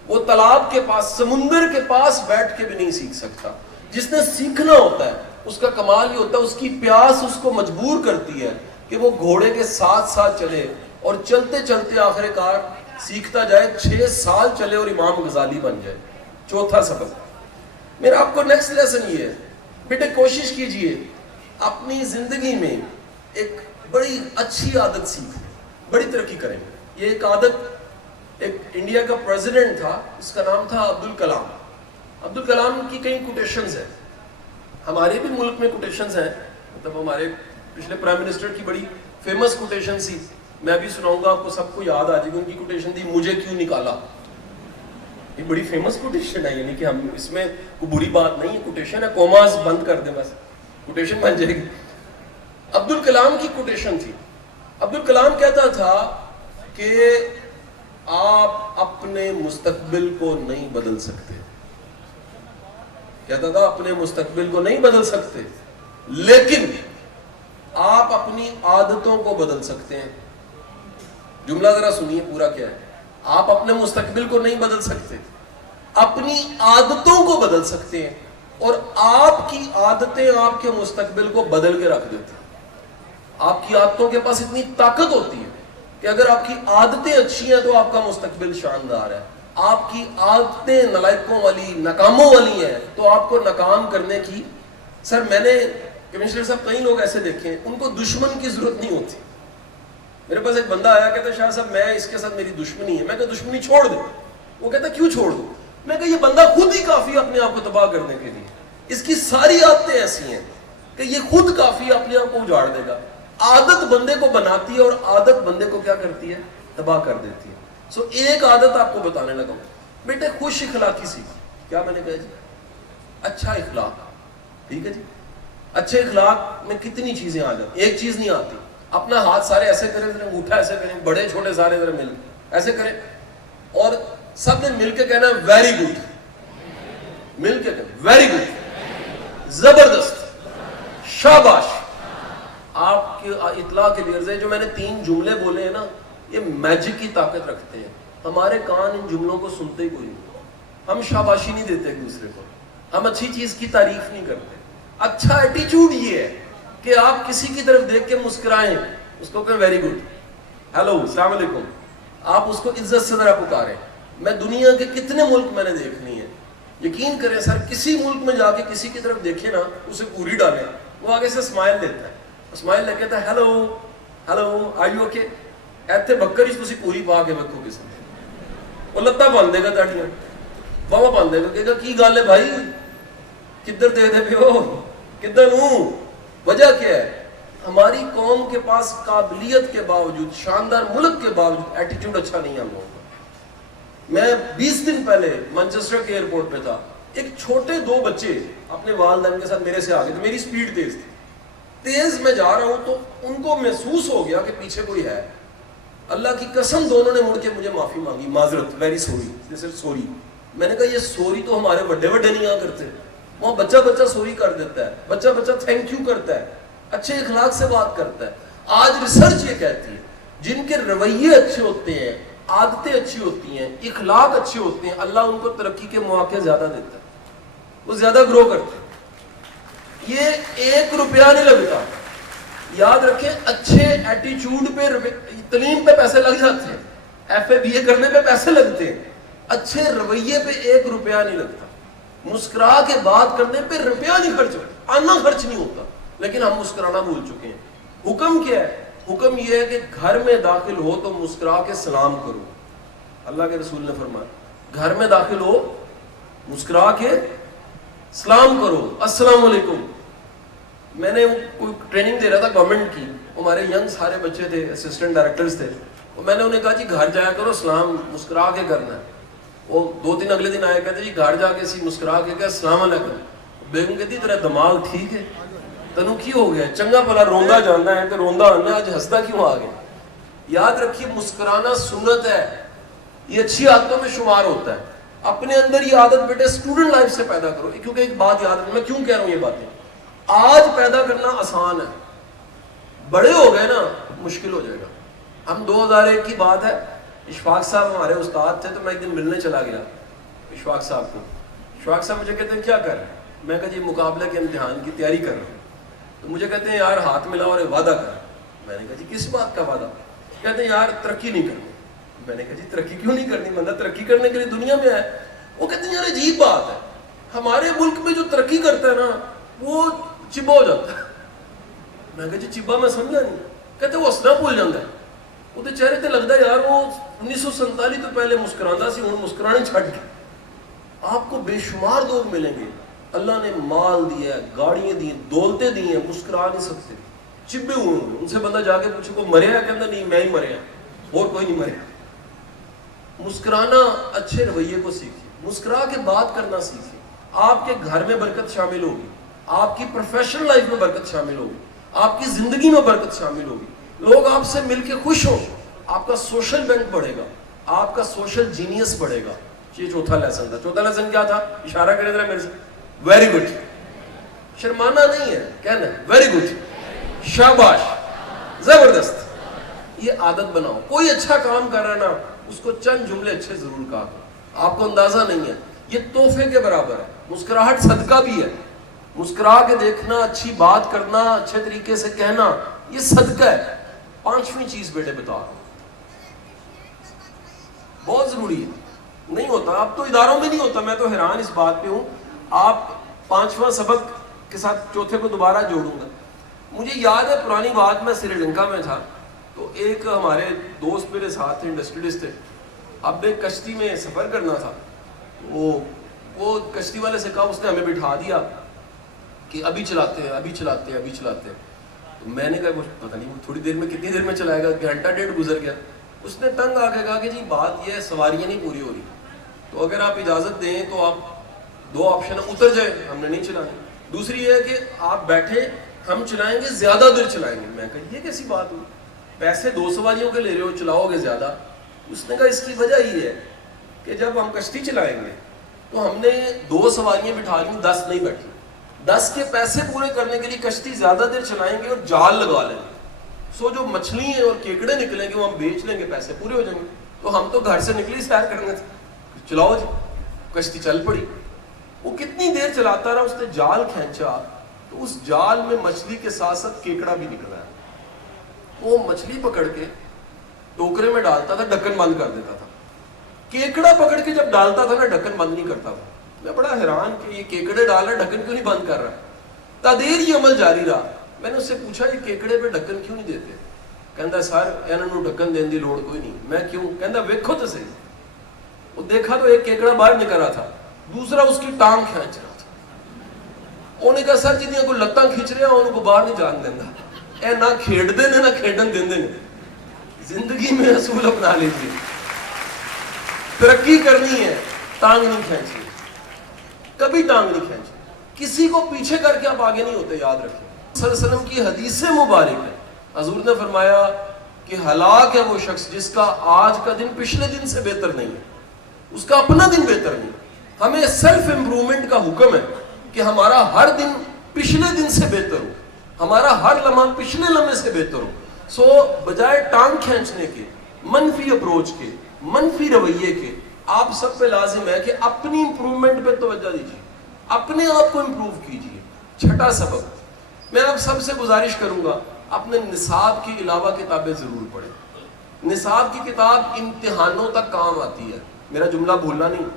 وہ تالاب کے پاس, سمندر کے پاس بیٹھ کے بھی نہیں سیکھ سکتا. جس نے سیکھنا ہوتا ہے اس کا کمال یہ ہوتا ہے, اس کی پیاس اس کو مجبور کرتی ہے کہ وہ گھوڑے کے ساتھ ساتھ چلے, اور چلتے چلتے آخر کار سیکھتا جائے, 6 سال چلے اور امام غزالی بن جائے. چوتھا سبق میرا آپ کو نیکسٹ لیسن یہ ہے, بیٹے کوشش کیجئے اپنی زندگی میں ایک بڑی اچھی عادت سیکھیں, بڑی ترقی کریں. یہ ایک عادت, ایک انڈیا کا پریزیڈنٹ تھا, اس کا نام تھا عبدالکلام. عبدالکلام کی کئی کوٹیشنز ہیں, ہمارے بھی ملک میں کوٹیشنز ہیں. مطلب ہمارے پچھلے پرائم منسٹر کی بڑی فیمس کوٹیشن تھی, میں بھی سناؤں گا آپ کو, سب کو یاد آ جائے گی. ان کی کوٹیشن تھی, مجھے کیوں نکالا. یہ بڑی فیمس کوٹیشن ہے, یعنی کہ ہم اس میں کوئی بری بات نہیں ہے, کوٹیشن ہے, کوماز بند کر دیں بس, کوٹیشن بن جائے گی. عبدالکلام کی کوٹیشن تھی. عبدالکلام کہتا تھا کہ آپ اپنے مستقبل کو نہیں بدل سکتے. کہتا تھا اپنے مستقبل کو نہیں بدل سکتے, لیکن آپ اپنی عادتوں کو بدل سکتے ہیں. جملہ ذرا سنیے پورا کیا ہے. آپ اپنے مستقبل کو نہیں بدل سکتے, اپنی عادتوں کو بدل سکتے ہیں, اور آپ کی عادتیں آپ کے مستقبل کو بدل کے رکھ دیتی ہیں. آپ کی عادتوں کے پاس اتنی طاقت ہوتی ہے کہ اگر آپ کی عادتیں اچھی ہیں تو آپ کا مستقبل شاندار ہے. آپ کی عادتیں نالائکوں والی, ناکاموں والی ہیں تو آپ کو ناکام کرنے کی. سر میں نے کمشنر صاحب کئی لوگ ایسے دیکھے, ان کو دشمن کی ضرورت نہیں ہوتی. میرے پاس ایک بندہ آیا, کہتا شاہ صاحب میں اس کے ساتھ میری دشمنی ہے. میں کہا دشمنی چھوڑ دو. وہ کہتا کیوں چھوڑ دو. میں کہا یہ بندہ خود ہی کافی اپنے آپ کو تباہ کرنے کے لیے. اس کی ساری عادتیں ایسی ہیں کہ یہ خود کافی اپنے آپ کو اجاڑ دے گا. عادت بندے کو بناتی ہے اور عادت بندے کو کیا کرتی ہے, تباہ کر دیتی ہے. سو ایک عادت آپ کو بتانے لگا ہوں, بیٹے خوش اخلاقی سیکھو. کیا میں نے کہا جی, اچھا اخلاق. ٹھیک ہے جی, اچھے اخلاق میں کتنی چیزیں آ جاتی, ایک چیز نہیں آتی. اپنا ہاتھ سارے ایسے کریں, انگوٹھا ایسے کریں, بڑے چھوٹے سارے ذرا مل ایسے کریں, اور سب نے مل کے کہنا ویری گڈ. مل کے کہنا ویری گڈ, زبردست, شاباش. آپ کے اطلاع کے لیے عرض ہے, جو میں نے 3 جملے بولے ہیں نا, یہ میجک کی طاقت رکھتے ہیں. ہمارے کان ان جملوں کو سنتے ہی کوئی نہیں. ہم شاباشی نہیں دیتے ایک دوسرے کو, ہم اچھی چیز کی تعریف نہیں کرتے. اچھا ایٹیچیوڈ یہ ہے کہ آپ کسی کی طرف دیکھ کے مسکرائیں, اس کو کہیں ویری گڈ, ہیلو, السلام علیکم. آپ اس کو عزت سے ذرا پکاریں. میں دنیا کے کتنے ملک میں نے دیکھنی ہے, یقین کریں سر, کسی ملک میں جا کے کسی کی طرف دیکھیں نا, اسے پوری ڈالیں, وہ آگے سے اسمائل دیتا ہے. اسمائل لے کہتا ہے hello hello are you okay. ایتھے بکر ہی تسی پوری پا کے بکو کسی نے, وہ لتا باندھ دے گا, تاڑیاں باوا باندھ دے گا, کہے گا کی گل ہے بھائی, کدھر دے دے پہ ہو, کدھر ہوں. وجہ کیا ہے, ہماری قوم کے پاس قابلیت کے باوجود, شاندار ملک کے باوجود ایٹیٹیوڈ اچھا نہیں ہے ہم لوگوں کا. میں 20 دن پہلے مانچسٹر کے ایئرپورٹ پہ تھا, ایک چھوٹے 2 بچے اپنے والدین کے ساتھ میرے سے آگے تھے. میری سپیڈ تیز تھی, تیز میں جا رہا ہوں تو ان کو محسوس ہو گیا کہ پیچھے کوئی ہے. اللہ کی قسم دونوں نے مڑ کے مجھے معافی مانگی, معذرت, ویری سوری, دس از سوری. میں نے کہا یہ سوری تو ہمارے بڑے بڑے نہیں آ کرتے, وہاں بچہ بچہ سوری کر دیتا ہے, بچہ بچہ تھینک یو کرتا ہے, اچھے اخلاق سے بات کرتا ہے. آج ریسرچ یہ کہتی ہے جن کے رویے اچھے ہوتے ہیں, عادتیں اچھی ہوتی ہیں, اخلاق اچھے ہوتے ہیں, اللہ ان کو ترقی کے مواقع زیادہ دیتا ہے, وہ زیادہ گرو کرتے ہیں. یہ 1 روپیہ نہیں لگتا. یاد رکھیں, اچھے ایٹیچیوڈ پہ, تعلیم پہ پیسے لگ جاتے ہیں, ایف اے بی اے کرنے پہ پیسے لگتے ہیں, اچھے رویے پہ 1 روپیہ نہیں لگتا. مسکرا کے بات کرنے پہ روپیہ نہیں خرچ ہوتا, آنا خرچ نہیں ہوتا, لیکن ہم مسکرانا بھول چکے ہیں. حکم کیا ہے, حکم یہ ہے کہ گھر میں داخل ہو تو مسکرا کے سلام کرو. اللہ کے رسول نے فرمایا گھر میں داخل ہو مسکرا کے سلام کرو, السلام علیکم. میں نے کوئی ٹریننگ دے رہا تھا گورنمنٹ کی, ہمارے ینگ سارے بچے تھے, اسسٹنٹ ڈائریکٹرز تھے, اور میں نے انہیں کہا جی گھر جایا کرو سلام مسکرا کے کرنا ہے. وہ 2-3 اگلے دن آئے, کہتے جی گھر جا کے مسکرا کے کہ السلام علیکم. بیگم کہتی تیرا دماغ ٹھیک ہے, تنو کی ہو گیا, چنگا بھلا روندا جاننا ہے کہ روندا آنا, آج ہنستا کیوں آ گیا. یاد رکھیے مسکرانا سنت ہے, یہ اچھی عادتوں میں شمار ہوتا ہے. اپنے اندر یہ عادت بیٹے اسٹوڈنٹ لائف سے پیدا کرو, کیونکہ ایک بات یاد رکھنا, میں کیوں کہہ رہا ہوں یہ باتیں, آج پیدا کرنا آسان ہے, بڑے ہو گئے نا مشکل ہو جائے گا. ہم 2001 کی بات ہے, اشفاق صاحب ہمارے استاد تھے, تو میں ایک دن ملنے چلا گیا اشفاق صاحب کو. اشفاق صاحب مجھے کہتے ہیں کیا کر رہے ہیں, میں کہا جی مقابلے کے امتحان کی تیاری کر رہا ہوں. تو مجھے کہتے ہیں یار ہاتھ ملاؤ اور وعدہ کر. میں نے کہا جی کس بات کا وعدہ؟ کہتے ہیں یار ترقی نہیں کرنی. میں نے کہا جی ترقی کیوں نہیں کرنی, بندہ ترقی کرنے کے لیے دنیا میں آئے. وہ کہتے ہیں یار عجیب بات ہے, ہمارے ملک میں جو ترقی کرتا ہے نا وہ چبا ہو جاتا ہے. میں کہا جی چبا میں سمجھا نہیں. کہتے وہ ہسنا بھول جاتا ہے, وہ چہرے تے لگتا ہے یار وہ 1947 تو پہلے مسکراتا سی, ہوں مسکرانے چھٹ گئے. آپ کو بے شمار لوگ ملیں گے, اللہ نے مال دیا ہے, گاڑیاں دی ہیں, دولتیں دی ہیں, مسکرا نہیں سکتے, چبے ہوئے ہوں. ان سے بندہ جا کے پوچھے کو مریا ہے, کہتا نہیں میں ہی مریا, اور کوئی نہیں مریا. مسکرانا اچھے رویے کو سیکھیے, مسکرا کے بات کرنا سیکھیے. آپ کے گھر میں برکت شامل ہوگی, آپ کی پروفیشنل لائف میں برکت شامل ہوگی, آپ کی زندگی میں برکت شامل ہوگی, لوگ آپ سے مل کے خوش ہوں, آپ کا سوشل بینک بڑھے گا, آپ کا سوشل جینیس بڑھے گا. یہ چوتھا لیسن تھا. چوتھا لیسن کیا تھا, اشارہ کرے ذرا میرے سے, ویری گڈ. شرمانا نہیں ہے, کہنا ویری گڈ, شاباش, زبردست. یہ عادت بناؤ. کوئی اچھا کام کر رہا ہے نا اس کو چند جملے اچھے ضرور کہا کرو. آپ کو اندازہ نہیں ہے, یہ تحفے کے برابر ہے. مسکراہٹ صدقہ بھی ہے. مسکرا کے دیکھنا, اچھی بات کرنا, اچھے طریقے سے کہنا, یہ صدقہ ہے. 5ویں چیز بیٹے بتا, بہت ضروری ہے, نہیں ہوتا, اب تو اداروں میں نہیں ہوتا. میں تو حیران اس بات پہ ہوں. آپ 5واں سبق کے ساتھ چوتھے کو دوبارہ جوڑوں گا. مجھے یاد ہے پرانی بات, میں سری لنکا میں تھا, تو ایک ہمارے دوست میرے ساتھ تھے, انڈسٹریلسٹ تھے. اب ایک کشتی میں سفر کرنا تھا, وہ کشتی والے سے کہا, اس نے ہمیں بٹھا دیا کہ ابھی چلاتے ہیں, ابھی چلاتے ہیں, ابھی چلاتے ہیں. تو میں نے کہا پتہ نہیں تھوڑی دیر میں کتنی دیر میں چلائے گا, گھنٹہ ڈیڑھ گزر گیا. اس نے تنگ آ کے کہا کہ جی بات یہ ہے سواریاں نہیں پوری ہو رہی, تو اگر آپ اجازت دیں تو آپ 2 آپشن ہے, اتر جائیں, ہم نے نہیں چلانی. دوسری یہ ہے کہ آپ بیٹھے, ہم چلائیں گے, زیادہ دیر چلائیں گے. میں کہا یہ کیسی بات ہوئی, پیسے 2 سواریوں کے لے رہے ہو, چلاؤ گے زیادہ. اس نے کہا اس کی وجہ یہ ہے کہ جب ہم کشتی چلائیں گے تو ہم نے 2 سواریاں بٹھا لیں, 10 نہیں بیٹھی. 10 کے پیسے پورے کرنے کے لیے کشتی زیادہ دیر چلائیں گے اور جال لگا لیں گے. سو جو مچھلی ہیں اور کیکڑے نکلیں گے وہ ہم بیچ لیں گے, پیسے پورے ہو جائیں گے. تو ہم تو گھر سے نکلی سیر کرنے تھے, چلاؤ جی. کشتی چل پڑی. وہ کتنی دیر چلاتا رہا, اس نے جال کھینچا تو اس جال میں مچھلی کے ساتھ ساتھ کیکڑا بھی نکلا ہے. وہ مچھلی پکڑ کے ٹوکرے میں ڈالتا تھا, ڈھکن بند کر دیتا تھا. کیکڑا پکڑ کے جب ڈالتا تھا نا, ڈھکن بند نہیں کرتا تھا. میں بڑا حیران کہ یہ کیکڑے ڈال رہا, ڈھکن کیوں نہیں بند کر رہا. تدیر یہ عمل جاری رہا. میں نے اس سے پوچھا یہ کیکڑے پہ ڈھکن کیوں نہیں دیتے. کہندا سر انہاں نوں ڈھکن دین دی لوڑ کوئی نہیں. میں کیوں؟ کہندا ویکھو تو صحیح. وہ دیکھا تو ایک کیکڑا باہر نکل رہا تھا, دوسرا اس کی ٹانگ کھینچ رہا تھا. انہیں کہا سر جدیاں کو لتاں کھینچ رہے ہیں انہوں کو باہر نہیں جان دینا. اے نہ کھیڈدے نے نہ کھیڈن دیندے نے. زندگی میں اصول اپنا لیجیے, ترقی کرنی ہے, ٹانگ نہیں کھینچنی, کبھی ٹانگ نہیں کھینچنی. کسی کو پیچھے کر کے آپ آگے نہیں ہوتے. یاد رکھیں صلی اللہ علیہ وسلم کی حدیث مبارک ہے, حضور نے فرمایا کہ ہلاک ہے وہ شخص جس کا آج کا دن پچھلے دن سے بہتر نہیں ہے, اس کا اپنا دن بہتر نہیں. ہمیں سیلف امپرومنٹ کا حکم ہے کہ ہمارا ہر دن پچھلے دن سے بہتر ہو, ہمارا ہر لمحہ پچھلے لمحے سے بہتر ہو. سو بجائے ٹانگ کھینچنے کے, منفی اپروچ کے, منفی رویے کے, آپ سب پہ لازم ہے کہ اپنی امپرومنٹ پہ توجہ دیجیے, اپنے آپ کو امپروو کیجیے. 6واں سبق, میں آپ سب سے گزارش کروں گا اپنے نصاب کے علاوہ کتابیں ضرور پڑھیں. نصاب کی کتاب امتحانوں تک کام آتی ہے, میرا جملہ بھولنا نہیں.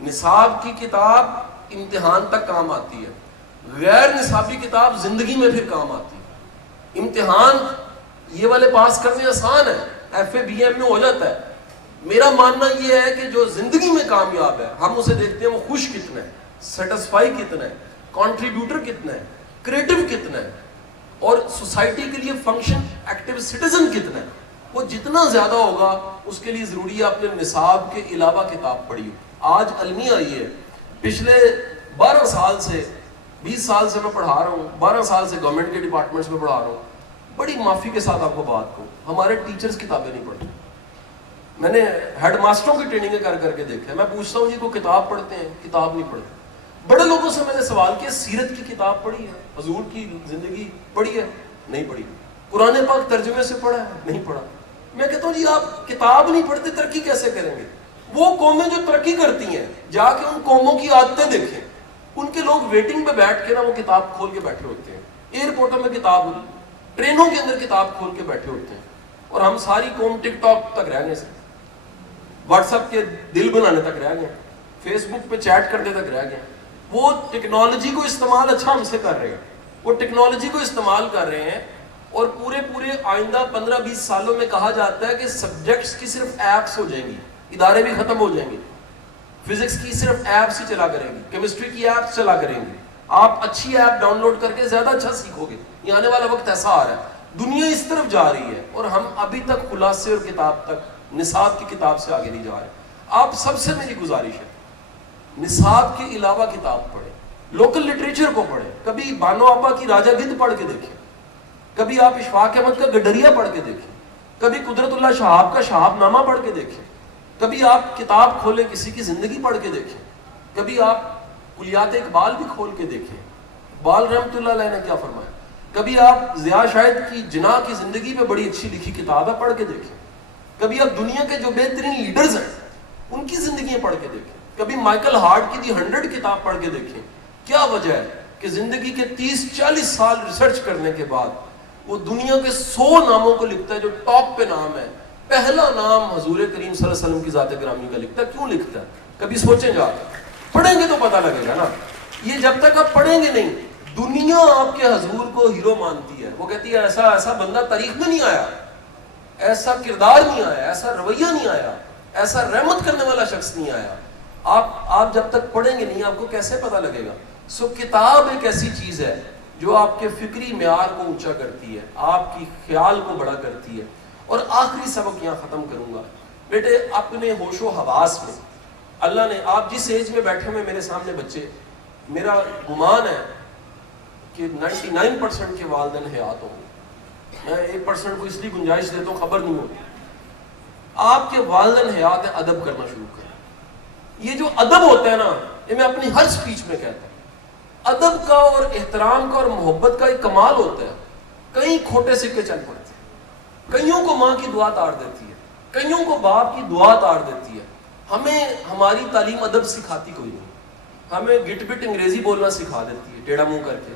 نصاب کی کتاب امتحان تک کام آتی ہے, غیر نصابی کتاب زندگی میں پھر کام آتی ہے. امتحان یہ والے پاس کرنے آسان ہے, ایف اے بی ایم میں ہو جاتا ہے. میرا ماننا یہ ہے کہ جو زندگی میں کامیاب ہے ہم اسے دیکھتے ہیں وہ خوش کتنا ہے, سیٹسفائی کتنا ہے, کنٹریبیوٹر کتنا ہے, کریٹو کتنا ہے, اور سوسائٹی کے لیے فنکشن ایکٹیو سٹیزن کتنا ہے. وہ جتنا زیادہ ہوگا اس کے لیے ضروری ہے اپنے نصاب کے علاوہ کتاب پڑھی ہو. آج المیہ آئی ہے, پچھلے 12 سال سے 20 سال سے میں پڑھا رہا ہوں, 12 سال سے گورنمنٹ کے ڈپارٹمنٹس میں پڑھا رہا ہوں. بڑی معافی کے ساتھ آپ کو بات کو, ہمارے ٹیچرز کتابیں نہیں پڑھتے. میں نے ہیڈ ماسٹروں کی ٹریننگیں کر کے دیکھا ہے. میں پوچھتا ہوں جی کو کتاب پڑھتے ہیں, کتاب نہیں پڑھتے. بڑے لوگوں سے میں نے سوال کیا سیرت کی کتاب پڑھی ہے, حضور کی زندگی پڑھی ہے, نہیں پڑھی. قرآن پاک ترجمے سے پڑھا ہے, نہیں پڑھا. میں کہتا ہوں جی آپ کتاب نہیں پڑھتے ترقی کیسے کریں گے؟ وہ قومیں جو ترقی کرتی ہیں جا کے ان قوموں کی عادتیں دیکھیں. ان کے لوگ ویٹنگ پہ بیٹھ کے نا وہ کتاب کھول کے بیٹھے ہوتے ہیں, ایئرپورٹوں میں کتاب ہوئی, ٹرینوں کے اندر کتاب کھول کے بیٹھے ہوتے ہیں. اور ہم ساری قوم ٹک ٹاک تک رہ گئے, واٹس ایپ کے دل بنانے تک رہ گئے, فیس بک پہ چیٹ کرنے تک رہ گئے. وہ ٹیکنالوجی کو استعمال اچھا ہم سے کر رہے ہیں, وہ ٹیکنالوجی کو استعمال کر رہے ہیں. اور پورے آئندہ 15-20 سالوں میں کہا جاتا ہے کہ سبجیکٹس کی صرف ایپس ہو جائیں گی, ادارے بھی ختم ہو جائیں گے. فزکس کی صرف ایپس ہی چلا کریں گی, کیمسٹری کی ایپس چلا کریں گی. آپ اچھی ایپ ڈاؤن لوڈ کر کے زیادہ اچھا سیکھو گے. یہ آنے والا وقت ایسا آ رہا ہے, دنیا اس طرف جا رہی ہے اور ہم ابھی تک خلاصے اور کتاب تک نصاب کی کتاب سے آگے نہیں جا رہے. آپ سب سے میری گزارش ہے نصاب کے علاوہ کتاب پڑھیں, لوکل لٹریچر کو پڑھیں. کبھی بانو آپا کی راجا گدھ پڑھ کے دیکھیں, کبھی آپ اشفاق احمد کا گڈریا پڑھ کے دیکھیں, کبھی قدرت اللہ شہاب کا شہاب نامہ پڑھ کے دیکھیں, کبھی آپ کتاب کھولیں کسی کی زندگی پڑھ کے دیکھیں, کبھی آپ کلیات اقبال بھی کھول کے دیکھیں, اقبال رحمۃ اللہ علیہ نے کیا فرمایا, کبھی آپ ضیاء شاہد کی جناح کی زندگی پہ بڑی اچھی لکھی کتاب ہے پڑھ کے دیکھیں, کبھی آپ دنیا کے جو بہترین لیڈرز ہیں ان کی زندگیاں پڑھ کے دیکھیں, کبھی مائیکل ہارٹ کی دی 100 کتاب پڑھ کے دیکھیں. کیا وجہ ہے کہ زندگی کے 30-40 سال ریسرچ کرنے کے بعد وہ دنیا کے 100 ناموں کو لکھتا ہے جو ٹاپ پہ نام ہے, پہلا نام حضور کریم صلی اللہ علیہ وسلم کی ذات گرامی کا لکھتا ہے. کیوں لکھتا ہے؟ کبھی سوچیں جا, پڑھیں گے تو پتہ لگے گا نا. یہ جب تک آپ پڑھیں گے نہیں, دنیا آپ کے حضور کو ہیرو مانتی ہے. وہ کہتی ہے ایسا بندہ تاریخ میں نہیں آیا, ایسا کردار نہیں آیا, ایسا رویہ نہیں آیا, ایسا رحمت کرنے والا شخص نہیں آیا. آپ جب تک پڑھیں گے نہیں آپ کو کیسے پتہ لگے گا؟ کتاب ایک ایسی چیز ہے جو آپ کے فکری معیار کو اونچا کرتی ہے, آپ کی خیال کو بڑا کرتی ہے. اور آخری سبق یہاں ختم کروں گا. بیٹے اپنے ہوش و حواس میں اللہ نے, آپ جس ایج میں بیٹھے ہوئے میرے سامنے بچے, میرا گمان ہے کہ 99% کے والدین حیات ہوں گے. میں 1% کو اس لیے گنجائش دیتا ہوں, خبر نہیں ہوتی. آپ کے والدین حیات ہے, ادب کرنا شروع کریں. یہ جو ادب ہوتا ہے نا, یہ میں اپنی ہر سپیچ میں کہتا ہوں, ادب کا اور احترام کا اور محبت کا ایک کمال ہوتا ہے. کئی کھوٹے سکے چل پڑتے ہیں, کئیوں کو ماں کی دعا تاڑ دیتی ہے, کئیوں کو باپ کی دعا تاڑ دیتی ہے. ہمیں ہماری تعلیم ادب سکھاتی کوئی نہیں. ہمیں گٹ بٹ انگریزی بولنا سکھا دیتی ہے ٹیڑھا منہ کر کے,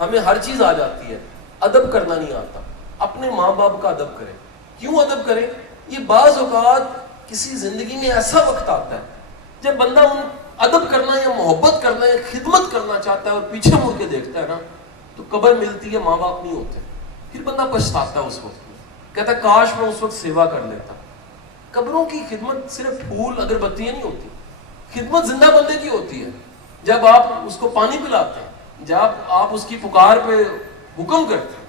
ہمیں ہر چیز آ جاتی ہے, ادب کرنا نہیں آتا. اپنے ماں باپ کا ادب کریں. کیوں ادب کریں؟ یہ بعض اوقات کسی زندگی میں ایسا وقت آتا ہے جب بندہ ان ادب کرنا یا محبت کرنا یا خدمت کرنا چاہتا ہے اور پیچھے مڑ کے دیکھتا ہے نا تو قبر ملتی ہے, ماں باپ نہیں ہوتے. پھر بندہ پچھتاتا ہے اس وقت میں, کہتا ہے کاش میں اس وقت سیوا کر لیتا. قبروں کی خدمت صرف پھول اگربتیاں نہیں ہوتی, خدمت زندہ بندے کی ہوتی ہے. جب آپ اس کو پانی پلاتے ہیں, جب آپ اس کی پکار پہ حکم کرتے ہیں,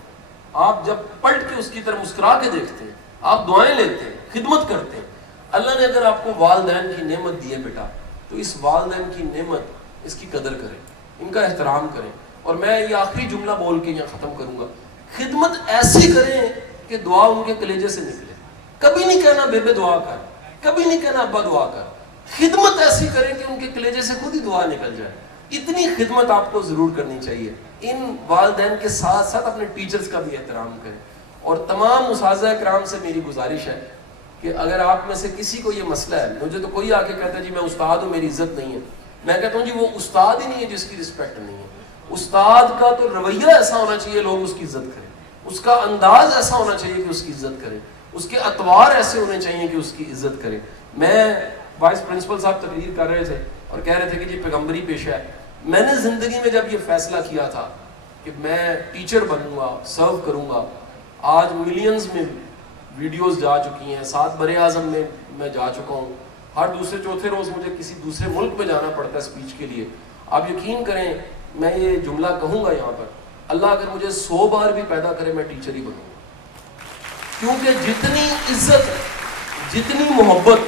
آپ جب پلٹ کے اس کی طرف مسکرا کے دیکھتے ہیں, آپ دعائیں لیتے ہیں, خدمت کرتے ہیں. اللہ نے اگر آپ کو والدین کی نعمت دی ہے بیٹا, تو اس والدین کی نعمت, اس کی قدر کریں, ان کا احترام کریں. اور میں یہ آخری جملہ بول کے یہاں ختم کروں گا, خدمت ایسی کریں کہ دعا ان کے کلیجے سے نکلے. کبھی نہیں کہنا بیبے دعا کر, کبھی نہیں کہنا ابا دعا کر. خدمت ایسی کریں کہ ان کے کلیجے سے خود ہی دعا نکل جائے. اتنی خدمت آپ کو ضرور کرنی چاہیے. ان والدین کے ساتھ ساتھ اپنے ٹیچرز کا بھی احترام کریں. اور تمام اساتذہ کرام سے میری گزارش ہے کہ اگر آپ میں سے کسی کو یہ مسئلہ ہے, مجھے تو کوئی آ کے کہتا ہے جی میں استاد ہوں میری عزت نہیں ہے, میں کہتا ہوں جی وہ استاد ہی نہیں ہے جس کی رسپیکٹ نہیں ہے. استاد کا تو رویہ ایسا ہونا چاہیے لوگ اس کی عزت کریں, اس کا انداز ایسا ہونا چاہیے کہ اس کی عزت کریں, اس کے اطوار ایسے ہونے چاہیے کہ اس کی عزت کریں. میں وائس پرنسپل صاحب تقریر کر رہے تھے اور کہہ رہے تھے کہ جی پیغمبری پیشہ ہے. میں نے زندگی میں جب یہ فیصلہ کیا تھا کہ میں ٹیچر بنوں گا, سرو کروں گا, آج ملینز میں ویڈیوز جا چکی ہیں, 7 بر اعظم میں جا چکا ہوں, ہر دوسرے چوتھے روز مجھے کسی دوسرے ملک میں جانا پڑتا ہے اسپیچ کے لیے. آپ یقین کریں میں یہ جملہ کہوں گا یہاں پر, اللہ اگر مجھے 100 بار بھی پیدا کرے میں ٹیچر ہی بنوں گا, کیونکہ جتنی عزت, جتنی محبت,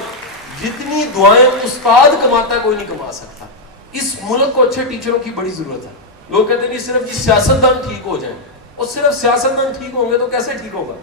جتنی دعائیں استاد کماتا ہے کوئی نہیں کما سکتا. اس ملک کو اچھے ٹیچروں کی بڑی ضرورت ہے. لوگ کہتے ہیں صرف جی سیاستدان ٹھیک ہو جائیں, اور صرف سیاستدان ٹھیک ہوں گے تو کیسے ٹھیک ہوگا؟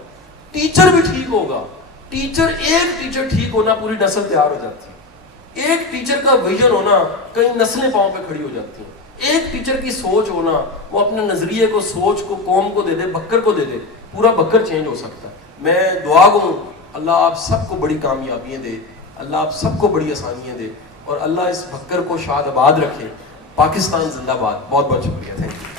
ٹیچر بھی ٹھیک ہوگا. ایک ٹیچر ٹھیک ہونا پوری نسل تیار ہو جاتی ہے. ایک ٹیچر کا ویژن ہونا کئی نسلیں پاؤں پہ کھڑی ہو جاتی ہیں. ایک ٹیچر کی سوچ ہونا, وہ اپنے نظریے کو, سوچ کو قوم کو دے دے, بکر کو دے دے, پورا بکر چینج ہو سکتا ہے. میں دعا گوں اللہ آپ سب کو بڑی کامیابیاں دے, اللہ آپ سب کو بڑی آسانیاں دے, اور اللہ اس بکر کو شاد آباد رکھے. پاکستان زندہ باد. بہت بہت شکریہ. Thank you.